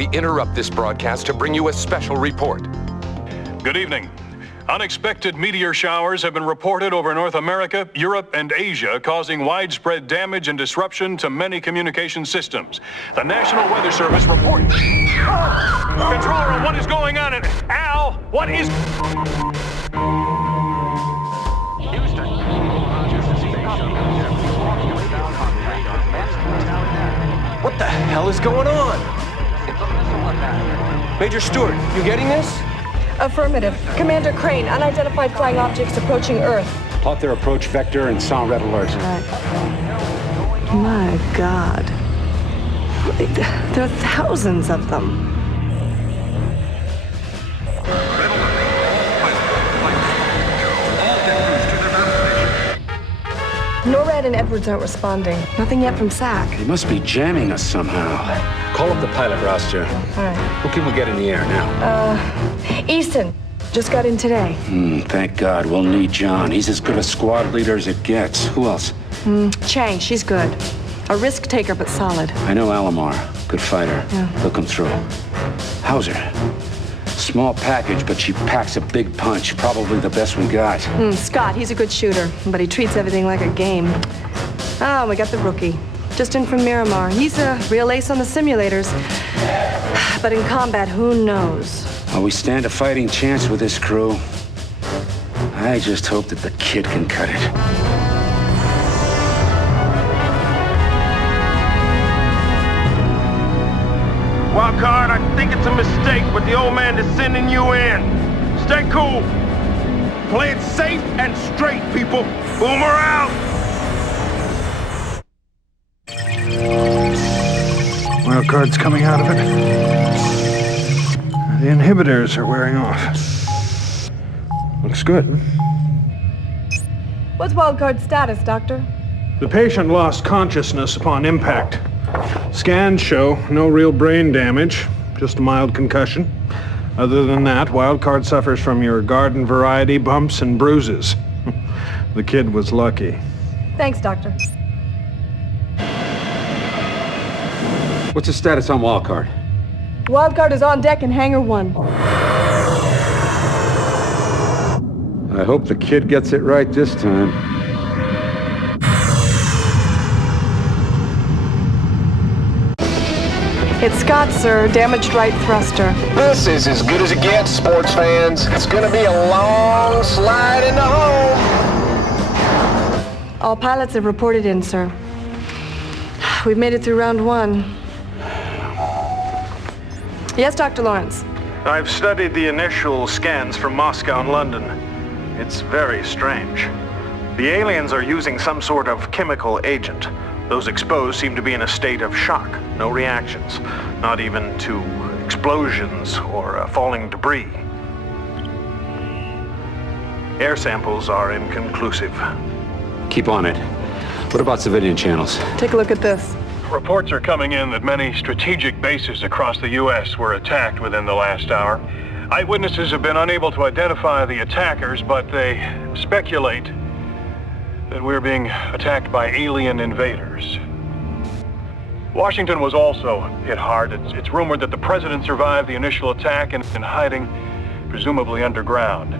we interrupt this broadcast to bring you a special report. Good evening. Unexpected meteor showers have been reported over North America, Europe, and Asia, causing widespread damage and disruption to many communication systems. The National Weather Service reports... Controller, what is going on? Al, what is... What the hell is going on? Major Stewart, you getting this? Affirmative. Commander Crane, unidentified flying objects approaching Earth. Plot their approach vector and sound red alerts. My God. There are thousands of them. NORAD and Edwards aren't responding. Nothing yet from SAC. They must be jamming us somehow. Call up the pilot roster. All right. Who can we get in the air now? Easton. Just got in today. Thank God. We'll need John. He's as good a squad leader as it gets. Who else? Chang, she's good. A risk taker, but solid. I know Alomar. Good fighter. Yeah. He'll come through. Hauser. Small package, but she packs a big punch. Probably the best we got. Scott, he's a good shooter, but he treats everything like a game. Oh, we got the rookie. Just in from Miramar. He's a real ace on the simulators. But in combat, who knows? Well, we stand a fighting chance with this crew. I just hope that the kid can cut it. Wildcard, I think it's a mistake, but the old man is sending you in. Stay cool. Play it safe and straight, people. Boomer out. Wildcard's coming out of it. The inhibitors are wearing off. Looks good. What's Wildcard's status, Doctor? The patient lost consciousness upon impact. Scans show no real brain damage, just a mild concussion. Other than that, Wildcard suffers from your garden variety bumps and bruises. The kid was lucky. Thanks, Doctor. What's the status on Wildcard? Wildcard is on deck in Hangar 1. I hope the kid gets it right this time. It's Scott, sir. Damaged right thruster. This is as good as it gets, sports fans. It's gonna be a long slide into home. All pilots have reported in, sir. We've made it through round 1. Yes, Dr. Lawrence. I've studied the initial scans from Moscow and London. It's very strange. The aliens are using some sort of chemical agent. Those exposed seem to be in a state of shock. No reactions. Not even to explosions or falling debris. Air samples are inconclusive. Keep on it. What about civilian channels? Take a look at this. Reports are coming in that many strategic bases across the U.S. were attacked within the last hour. Eyewitnesses have been unable to identify the attackers, but they speculate that we're being attacked by alien invaders. Washington was also hit hard. It's rumored that the president survived the initial attack and is in hiding, presumably underground.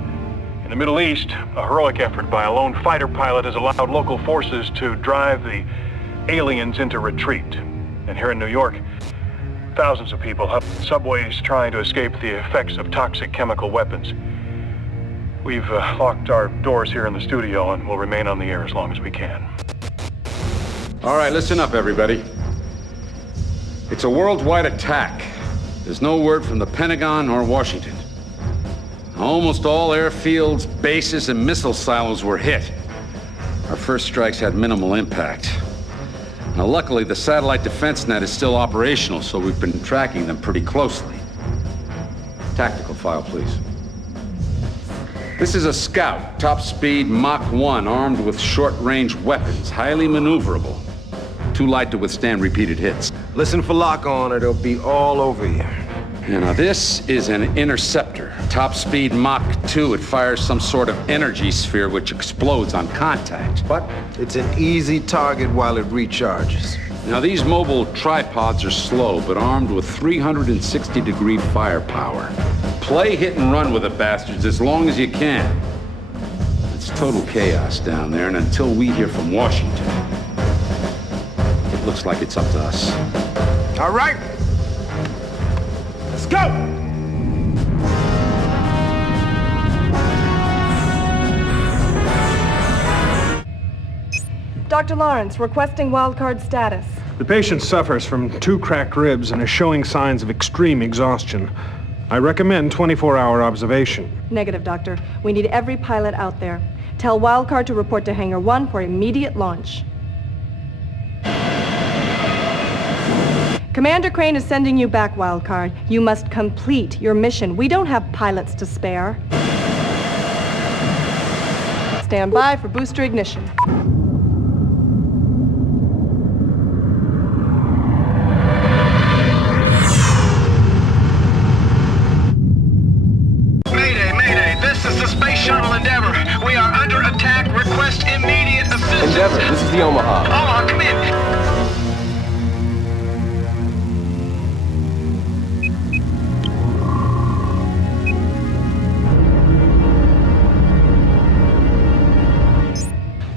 In the Middle East, a heroic effort by a lone fighter pilot has allowed local forces to drive the aliens into retreat. And here in New York, thousands of people have subways trying to escape the effects of toxic chemical weapons. We've locked our doors here in the studio and will remain on the air as long as we can. All right, listen up, everybody. It's a worldwide attack. There's no word from the Pentagon or Washington. Almost all airfields, bases, and missile silos were hit. Our first strikes had minimal impact. Now, luckily, the satellite defense net is still operational, so we've been tracking them pretty closely. Tactical file, please. This is a Scout, top speed Mach 1, armed with short-range weapons, highly maneuverable. Too light to withstand repeated hits. Listen for lock on or they'll be all over you. Now, this is an interceptor, top speed Mach 2. It fires some sort of energy sphere which explodes on contact. But it's an easy target while it recharges. Now, these mobile tripods are slow, but armed with 360-degree firepower. Play hit and run with the bastards as long as you can. It's total chaos down there, and until we hear from Washington, it looks like it's up to us. All right. Let's go! Dr. Lawrence, requesting wildcard status. The patient suffers from 2 cracked ribs and is showing signs of extreme exhaustion. I recommend 24-hour observation. Negative, Doctor. We need every pilot out there. Tell wildcard to report to Hangar 1 for immediate launch. Commander Crane is sending you back, wildcard. You must complete your mission. We don't have pilots to spare. Stand by for booster ignition. Shuttle Endeavor, we are under attack. Request immediate assistance. Endeavor, this is the Omaha. Omaha, come in.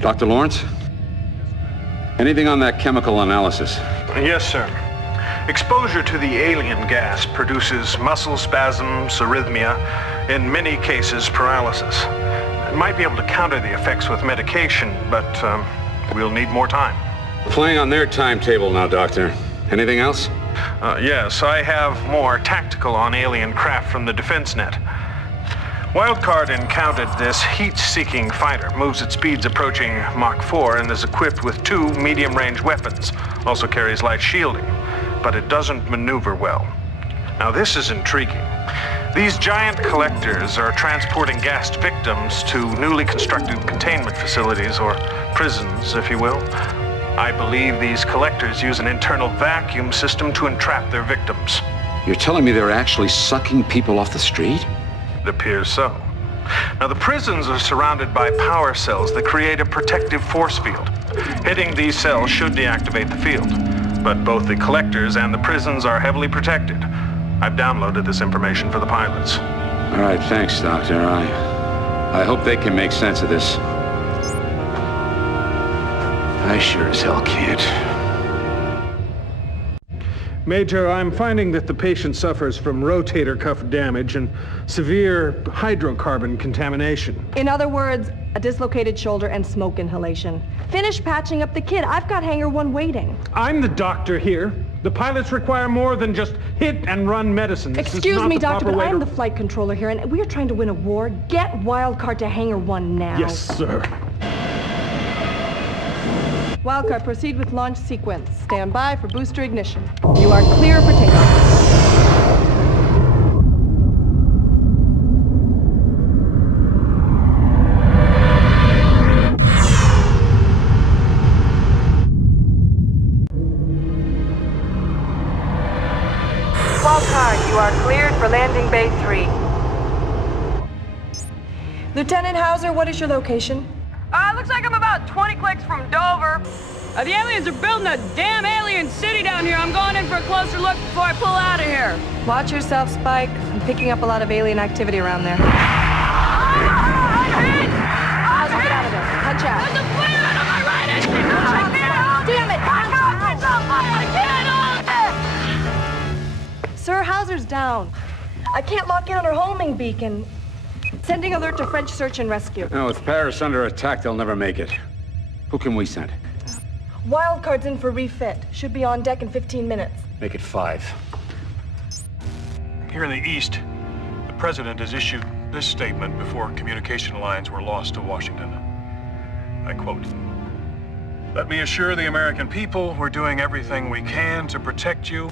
Dr. Lawrence? Anything on that chemical analysis? Yes, sir. Exposure to the alien gas produces muscle spasms, arrhythmia, in many cases paralysis. It might be able to counter the effects with medication, but we'll need more time. Playing on their timetable now, Doctor. Anything else? Yes, I have more tactical on alien craft from the defense net. Wildcard encountered this heat-seeking fighter, moves at speeds approaching Mach 4 and is equipped with 2 medium-range weapons, also carries light shielding, but it doesn't maneuver well. Now this is intriguing. These giant collectors are transporting gassed victims to newly constructed containment facilities, or prisons, if you will. I believe these collectors use an internal vacuum system to entrap their victims. You're telling me they're actually sucking people off the street? It appears so. Now, the prisons are surrounded by power cells that create a protective force field. Hitting these cells should deactivate the field, but both the collectors and the prisons are heavily protected. I've downloaded this information for the pilots. All right, thanks, Doctor. I hope they can make sense of this. I sure as hell can't. Major, I'm finding that the patient suffers from rotator cuff damage and severe hydrocarbon contamination. In other words, a dislocated shoulder and smoke inhalation. Finish patching up the kid. I've got Hangar 1 waiting. I'm the doctor here. The pilots require more than just hit and run medicine. This Excuse is not me, the Doctor, proper but way I'm to- the flight controller here, and we are trying to win a war. Get wildcard to Hangar 1 now. Yes, sir. Wildcard, proceed with launch sequence. Stand by for booster ignition. You are clear for takeoff. Wildcard, you are cleared for landing bay 3. Lieutenant Hauser, what is your location? Looks like I'm about 20 clicks from Dover. The aliens are building a damn alien city down here. I'm going in for a closer look before I pull out of here. Watch yourself, Spike. I'm picking up a lot of alien activity around there. I'm Hauser, get out of there. Punch out. There's a flare out on my right end. Damn it! I can't hold it. Sir, Hauser's down. I can't lock in on her homing beacon. Sending alert to French search and rescue. No, with Paris under attack, they'll never make it. Who can we send? Wildcard's in for refit. Should be on deck in 15 minutes. Make it 5. Here in the East, the President has issued this statement before communication lines were lost to Washington. I quote, "Let me assure the American people we're doing everything we can to protect you.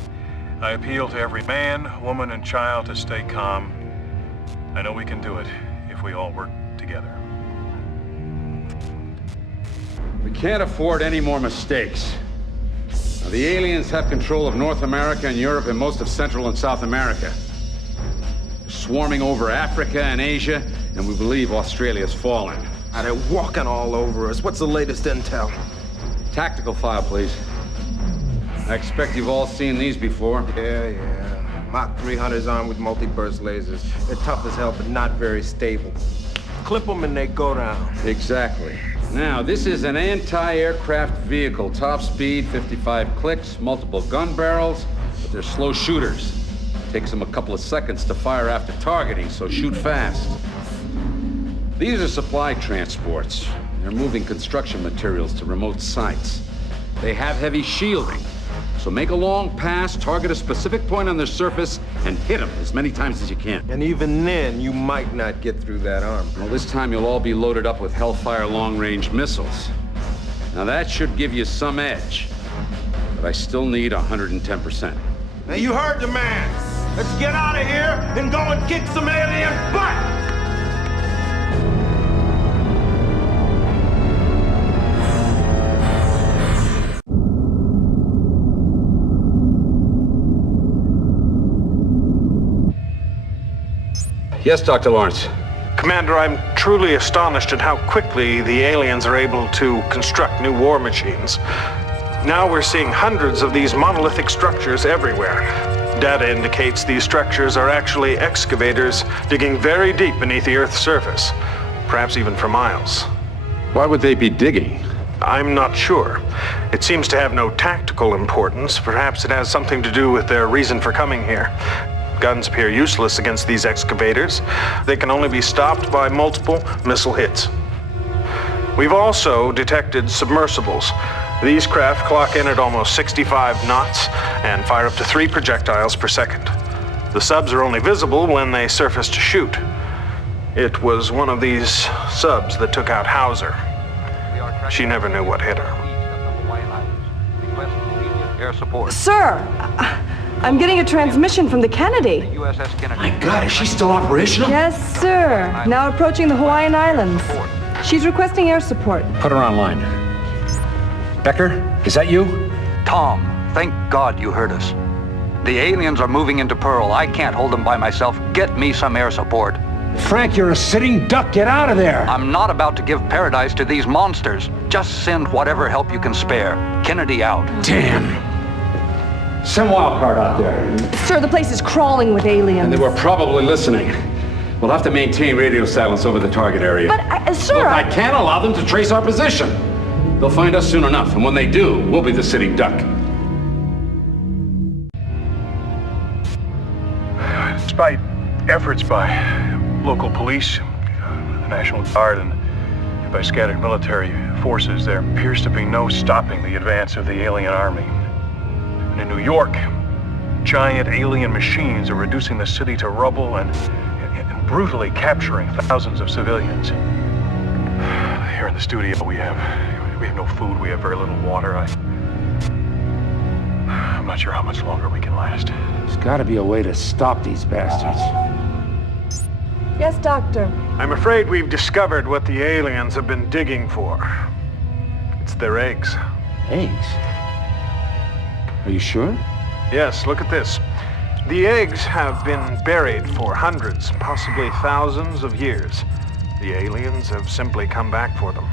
I appeal to every man, woman, and child to stay calm. I know we can do it if we all work together." We can't afford any more mistakes. Now, the aliens have control of North America and Europe and most of Central and South America. They're swarming over Africa and Asia, and we believe Australia's fallen. They're walking all over us. What's the latest intel? Tactical file, please. I expect you've all seen these before. Yeah. Mach 300s armed with multi-burst lasers. They're tough as hell, but not very stable. Clip them and they go down. Exactly. Now, this is an anti-aircraft vehicle. Top speed, 55 clicks, multiple gun barrels, but they're slow shooters. Takes them a couple of seconds to fire after targeting, so shoot fast. These are supply transports. They're moving construction materials to remote sites. They have heavy shielding, so make a long pass, target a specific point on their surface, and hit them as many times as you can. And even then, you might not get through that arm. Well, this time you'll all be loaded up with Hellfire long-range missiles. Now that should give you some edge, but I still need 110%. Now you heard the man. Let's get out of here and go and kick some alien butt! Yes, Dr. Lawrence. Commander, I'm truly astonished at how quickly the aliens are able to construct new war machines. Now we're seeing hundreds of these monolithic structures everywhere. Data indicates these structures are actually excavators digging very deep beneath the Earth's surface, perhaps even for miles. Why would they be digging? I'm not sure. It seems to have no tactical importance. Perhaps it has something to do with their reason for coming here. Guns appear useless against these excavators. They can only be stopped by multiple missile hits. We've also detected submersibles. These craft clock in at almost 65 knots and fire up to 3 projectiles per second. The subs are only visible when they surface to shoot. It was one of these subs that took out Hauser. She never knew what hit her. Sir, I'm getting a transmission from the Kennedy. My God, is she still operational? Yes, sir. Now approaching the Hawaiian Islands. She's requesting air support. Put her online. Becker, is that you? Tom, thank God you heard us. The aliens are moving into Pearl. I can't hold them by myself. Get me some air support. Frank, you're a sitting duck. Get out of there. I'm not about to give paradise to these monsters. Just send whatever help you can spare. Kennedy out. Damn. Send Wildcard out there. Sir, the place is crawling with aliens. And they were probably listening. We'll have to maintain radio silence over the target area. But, sir, Look, I can't allow them to trace our position. They'll find us soon enough, and when they do, we'll be the sitting duck. Despite efforts by local police, the National Guard, and by scattered military forces, there appears to be no stopping the advance of the alien army. And in New York, giant alien machines are reducing the city to rubble and brutally capturing thousands of civilians. Here in the studio, we have no food, we have very little water. I'm not sure how much longer we can last. There's gotta be a way to stop these bastards. Yes, Doctor. I'm afraid we've discovered what the aliens have been digging for. It's their eggs. Eggs? Are you sure? Yes, look at this. The eggs have been buried for hundreds, possibly thousands of years. The aliens have simply come back for them.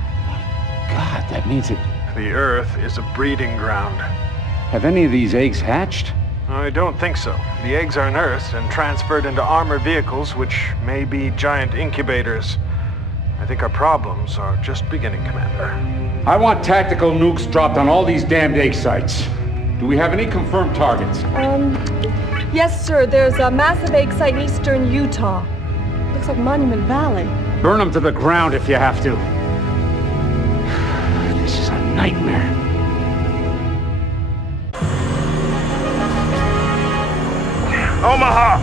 God, that means it... The Earth is a breeding ground. Have any of these eggs hatched? I don't think so. The eggs are unearthed and transferred into armored vehicles, which may be giant incubators. I think our problems are just beginning, Commander. I want tactical nukes dropped on all these damned egg sites. Do we have any confirmed targets? Yes, sir. There's a massive egg site in eastern Utah. Looks like Monument Valley. Burn them to the ground if you have to. This is a nightmare. Omaha!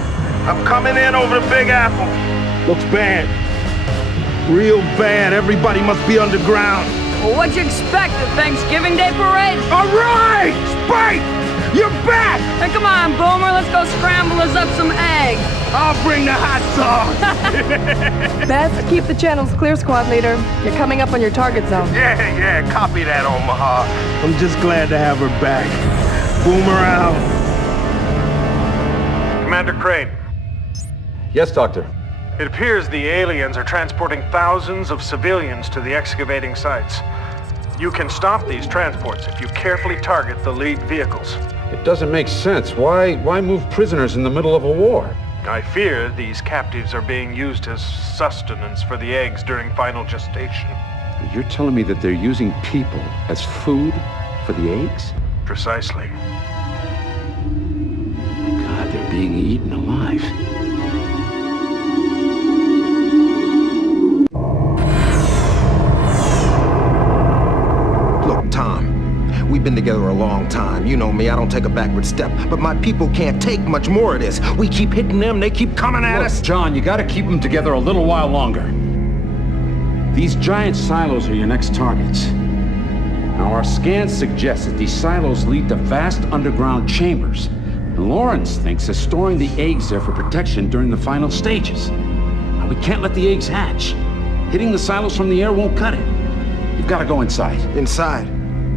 I'm coming in over the Big Apple. Looks bad. Real bad. Everybody must be underground. Well, what'd you expect, the Thanksgiving Day parade? All right! Spike! You're back! Hey, come on, Boomer, let's go scramble us up some eggs. I'll bring the hot sauce! Best keep the channels clear, squad leader. You're coming up on your target zone. Yeah, copy that, Omaha. I'm just glad to have her back. Boomer out. Commander Crane, Yes, Doctor. it appears the aliens are transporting thousands of civilians to the excavating sites. You can stop these transports if you carefully target the lead vehicles. It doesn't make sense. Why move prisoners in the middle of a war? I fear these captives are being used as sustenance for the eggs during final gestation. You're telling me that they're using people as food for the eggs? Precisely. God, they're being eaten alive. Look, Tom, we've been together a long time. You know me, I don't take a backward step. But my people can't take much more of this. We keep hitting them, they keep coming at us. John, you gotta keep them together a little while longer. These giant silos are your next targets. Now, our scans suggest that these silos lead to vast underground chambers. And Lawrence thinks of storing the eggs there for protection during the final stages. Now, we can't let the eggs hatch. Hitting the silos from the air won't cut it. You've got to go inside. Inside?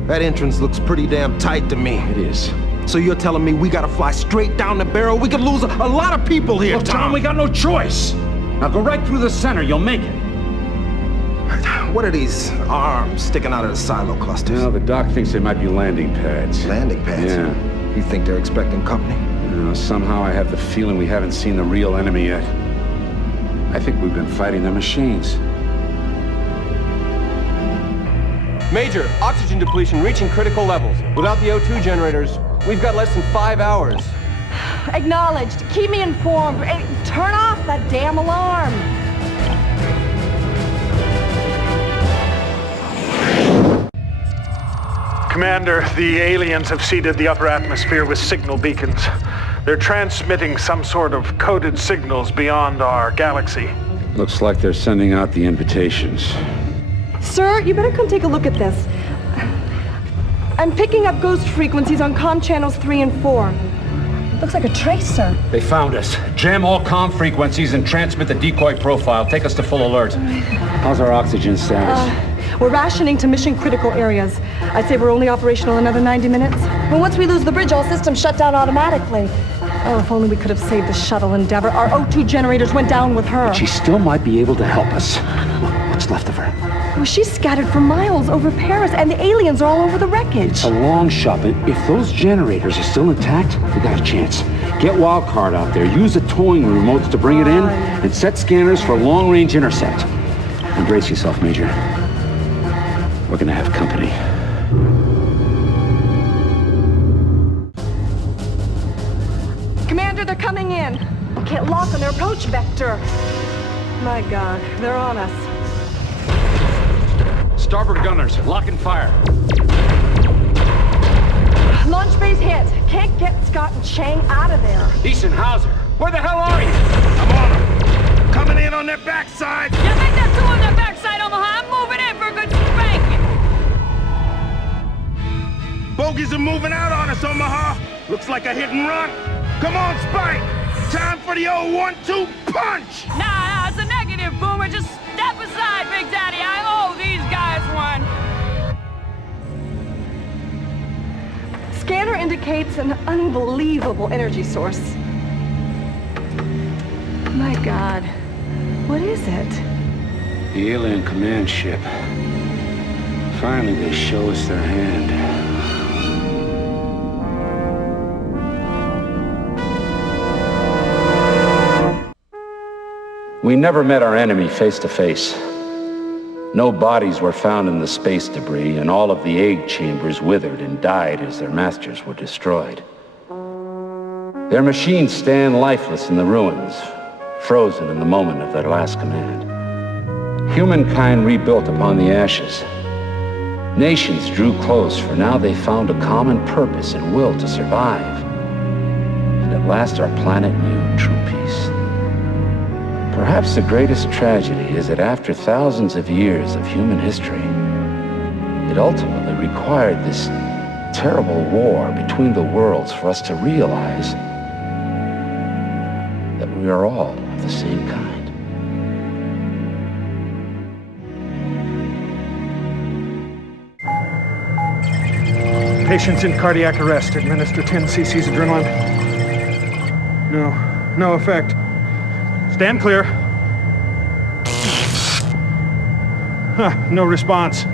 That entrance looks pretty damn tight to me. It is. So you're telling me we gotta fly straight down the barrel? We could lose a lot of people here, Look, Tom, we got no choice. Now go right through the center, you'll make it. What are these arms sticking out of the silo clusters? Well, the doc thinks they might be landing pads. Landing pads? Yeah. You think they're expecting company? Somehow I have the feeling we haven't seen the real enemy yet. I think we've been fighting their machines. Major, oxygen depletion reaching critical levels. Without the O2 generators, we've got less than 5 hours. Acknowledged. Keep me informed. Hey, turn off that damn alarm. Commander, the aliens have seeded the upper atmosphere with signal beacons. They're transmitting some sort of coded signals beyond our galaxy. Looks like they're sending out the invitations. Sir, you better come take a look at this. I'm picking up ghost frequencies on comm channels 3 and 4. Looks like a tracer. They found us. Jam all comm frequencies and transmit the decoy profile. Take us to full alert. How's our oxygen status? We're rationing to mission critical areas. I'd say we're only operational another 90 minutes. Well, once we lose the bridge, all systems shut down automatically. Oh, if only we could have saved the shuttle Endeavor. Our O2 generators went down with her. But she still might be able to help us. What's left of her? Well, she's scattered for miles over Paris, and the aliens are all over the wreckage. It's a long shot, but if those generators are still intact, we got a chance. Get Wildcard out there, use the towing remotes to bring it in, and set scanners for long-range intercept. And brace yourself, Major. We're gonna have company. Commander, they're coming in. We can't lock on their approach vector. My God, they're on us. Starboard gunners, lock and fire. Launch bay's hit. Can't get Scott and Chang out of there. Eisenhauser, where the hell are you? I'm on them. Coming in on their backside. You think they're two on their backside, Omaha? I'm moving in for a good spanking. Bogies are moving out on us, Omaha. Looks like a hit and run. Come on, Spike. Time for the old 1-2 punch. Nah, it's a negative, Boomer. Just step aside, Big Daddy. I owe these guys one. Scanner indicates an unbelievable energy source. My God, what is it? The alien command ship. Finally, they show us their hand. We never met our enemy face to face. No bodies were found in the space debris, and all of the egg chambers withered and died as their masters were destroyed. Their machines stand lifeless in the ruins, frozen in the moment of their last command. Humankind rebuilt upon the ashes. Nations drew close, for now they found a common purpose and will to survive. And at last our planet knew true peace. Perhaps the greatest tragedy is that after thousands of years of human history, it ultimately required this terrible war between the worlds for us to realize that we are all of the same kind. Patient's in cardiac arrest. Administer 10 cc's adrenaline. No effect. Stand clear. No response.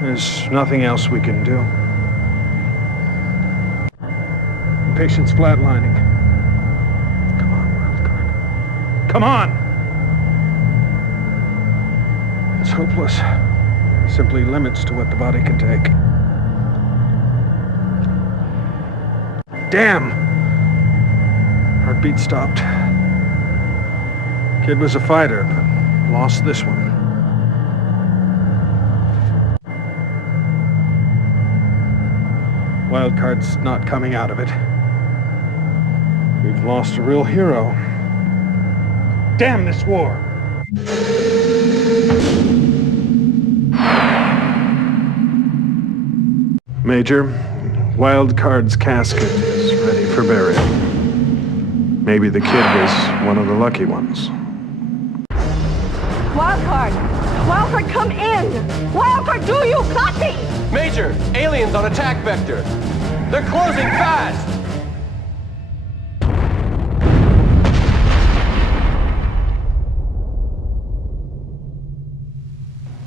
There's nothing else we can do. The patient's flatlining. Come on, wildcard. Come on! It's hopeless. Simply limits to what the body can take. Damn! Heartbeat stopped. Kid was a fighter, but lost this one. Wildcard's not coming out of it. We've lost a real hero. Damn this war! Major, Wildcard's casket is ready for burial. Maybe the kid was one of the lucky ones. Wildcard! Wildcard, come in! Wildcard, do you copy? Major, aliens on attack vector. They're closing fast!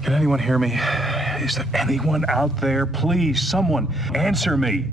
Can anyone hear me? Is there anyone out there? Please, someone, answer me.